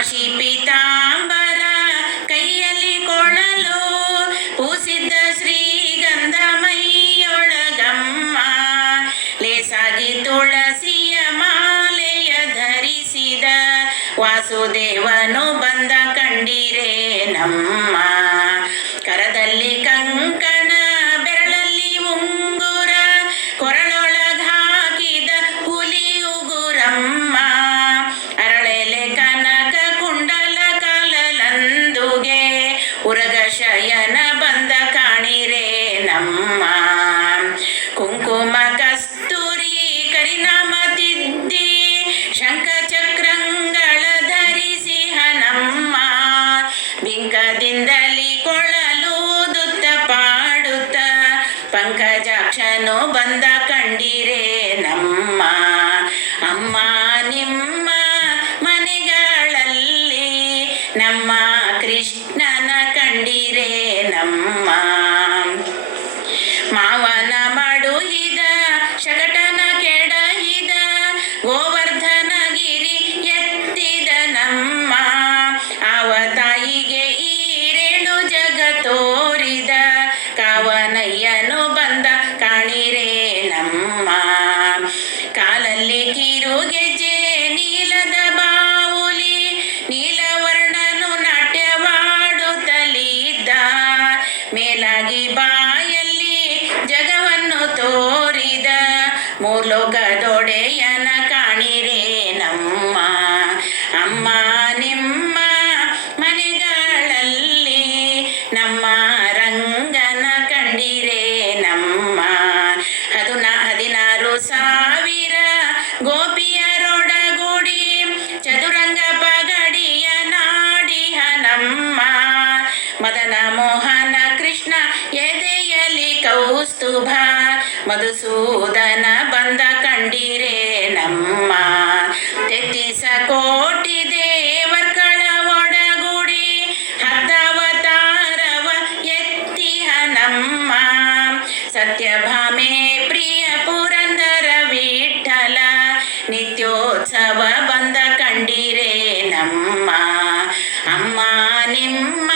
ಕಾಶಿ ಪೀತಾಂಬರ ಕೈಯಲ್ಲಿ ಕೊಳಲು ಪೂಸಿದ್ದ ಶ್ರೀಗಂಧ ಮೈಯೊಳಗಮ್ಮ ಲೇಸಾಗಿ ತುಳಸಿಯ ಮಾಲೆಯ ಧರಿಸಿದ ವಾಸುದೇವನು ಬಂದ ಕಂಡಿರೆ ನಮ್ಮ ಕರದಲ್ಲಿ ಕಂಕಣ ಬೆರಳಲ್ಲಿ ಉಂಗುರ ಕೊರಳೊಳಗಾಕಿದ ಹುಲಿ ಉಗುರಮ್ಮ ಅರಳೆಲೆ ಕನಕ ಕುಂಡಲ ಕಾಲಲಂದುಗೆ ಉರಗ ಶಯನ ಬಂದ ಕಾಣಿರೆ ನಮ್ಮ ಕುಂಕುಮ ಕಸ್ತೂರಿ ಕರಿನಾಮ ತಿದ್ದಿ ಶಂಖ ಚಕ್ರಂಗಳ ಧರಿಸಿ ಹನಮ್ಮ ಬಿಂಕದಿಂದಲಿ ಕೊಳಲೂದುತ್ತ ಪಾಡುತ್ತ ಪಂಕಜಾಕ್ಷನು ಬಂದ ಕಂಡಿರೆ ನಮ್ಮ ಅಮ್ಮ ನಿಮ್ಮ ಮನೆಗಳಲ್ಲಿ ನಮ್ಮ ಕೃಷ್ಣನ ಕಂಡಿರೆ ನಮ್ಮ ಮಾವನ ಮಡುಹಿದ ಶಕಟನ ಕೆಡಹಿದ ಗೋವರ್ಧನಗಿರಿ ಎತ್ತಿದ ನಮ್ಮ ಆವ ತಾಯಿಗೆ ಈರೇಳು ಜಗ ತೋರಿದ ಕಾವನಯ್ಯನು ಬಂದ ಕಾಣಿರೆ ನಮ್ಮ ಕಾಲಲ್ಲಿ ಕಿರುಗೆಜೆ ನೀಲದ ಬಾವುಲಿ ನೀಲವರ್ಣನು ನಾಟ್ಯವಾಡುತ್ತಲಿದ್ದ ಮೇಲಾಗಿ ಬಾಯಲ್ಲಿ ಜಗವನ್ನು ತೋರಿದ ಮೂರ್ಲೋಕದೊಡೆಯನ ಕಾಣಿರೆ ನಮ್ಮ ಅಮ್ಮ ನಿಮ್ಮ ಮನೆಗಳಲ್ಲಿ ನಮ್ಮ ರಂಗನ ಕಂಡಿರೆ ನಮ್ಮ 16,000 ಗೋಪಿಯರೊಡಗೂಡಿ ಚದುರಂಗ ಪಗಡಿಯ ನಾಡಿಹ ನಮ್ಮ ಮದನ ಮೋಹನ ಕೃಷ್ಣ ಎದೆಯಲಿ ಕೌಸ್ತುಭ ಮಧುಸೂದನ ಬಂದ ಕಂಡಿರೆ ನಮ್ಮ 33 ಕೋಟಿ ದೇವರ್ಗಳ ಒಡಗೂಡಿ ಹರ್ಧಾವತಾರವ ಎತ್ತಿಹ ನಮ್ಮ ಸತ್ಯಭಾಮೆ ಪ್ರಿಯ ಪುರಂದರ ವಿಠಲ ನಿತ್ಯೋತ್ಸವ ಬಂದ ಕಂಡಿರೆ ನಮ್ಮ ಅಮ್ಮ ನಿಮ್ಮ